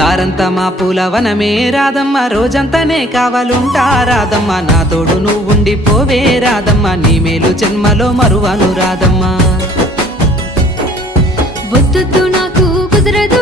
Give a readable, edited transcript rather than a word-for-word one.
దారంతా మా పూలవనమే రాధమ్మ, రోజంతానే కావాలుంటా రాధమ్మ, నా తోడు నువ్వుండిపోవే రాధమ్మ, నీ మేలు జన్మలో మరువను రాధమ్మ. వద్దు నాకు కుదరదు